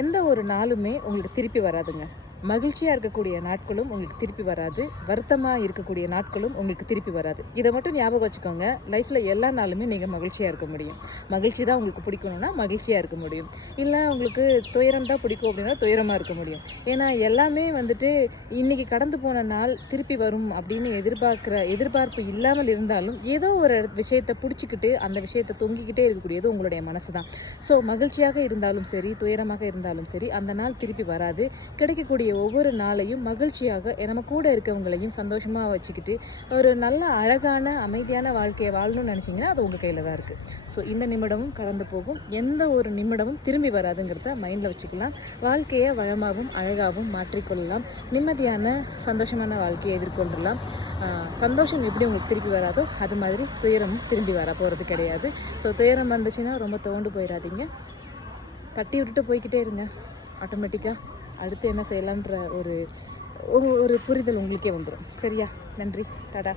எந்த ஒரு நாளுமே உங்களுக்கு திருப்பி வராதுங்க. மகிழ்ச்சியாக இருக்கக்கூடிய நாட்களும் உங்களுக்கு திருப்பி வராது. வருத்தமாக இருக்கக்கூடிய நாட்களும் உங்களுக்கு திருப்பி வராது. இதை மட்டும் ஞாபகம் வச்சுக்கோங்க. லைஃப்பில் எல்லா நாளுமே நீங்கள் மகிழ்ச்சியாக இருக்க முடியும். மகிழ்ச்சி தான் உங்களுக்கு பிடிக்கணும்னா மகிழ்ச்சியாக இருக்க முடியும். இல்லை உங்களுக்கு துயரம் தான் பிடிக்கும் அப்படின்னா துயரமாக இருக்க முடியும். ஏன்னா எல்லாமே வந்துட்டு இன்றைக்கி கடந்து போன நாள் திருப்பி வரும் அப்படின்னு எதிர்பார்ப்பு இல்லாமல் இருந்தாலும் ஏதோ ஒரு விஷயத்தை பிடிச்சிக்கிட்டு அந்த விஷயத்தை தொங்கிக்கிட்டே இருக்கக்கூடியது உங்களுடைய மனசு தான். ஸோ மகிழ்ச்சியாக இருந்தாலும் சரி, துயரமாக இருந்தாலும் சரி, அந்த நாள் திருப்பி வராது. கிடைக்கக்கூடிய ஒவ்வொரு நாளையும் மகிழ்ச்சியாக நம்ம கூட இருக்கவங்களையும் சந்தோஷமாக வச்சுக்கிட்டு ஒரு நல்ல அழகான அமைதியான வாழ்க்கையை வாழணும்னு நினச்சிங்கன்னா அது உங்கள் கையில் தான் இருக்குது. ஸோ இந்த நிமிடமும் கடந்து போகும். எந்த ஒரு நிமிடமும் திரும்பி வராதுங்கிறத மைண்டில் வச்சுக்கலாம். வாழ்க்கையை வளமாகவும் அழகாகவும் மாற்றிக்கொள்ளலாம். நிம்மதியான சந்தோஷமான வாழ்க்கையை எதிர்கொள்ளலாம். சந்தோஷம் எப்படி உங்களுக்கு திருப்பி வராதோ அது மாதிரி துயரமும் திரும்பி வர போகிறது கிடையாது. ஸோ துயரம் வந்துச்சுன்னா ரொம்ப தோண்டு போயிடாதீங்க. தட்டி விட்டுட்டு போய்கிட்டே இருங்க. ஆட்டோமேட்டிக்காக அடுத்து என்ன செய்யலான்ற ஒரு புரிதல் உங்களுக்கே வந்துடும். சரியா? நன்றி. டாடா.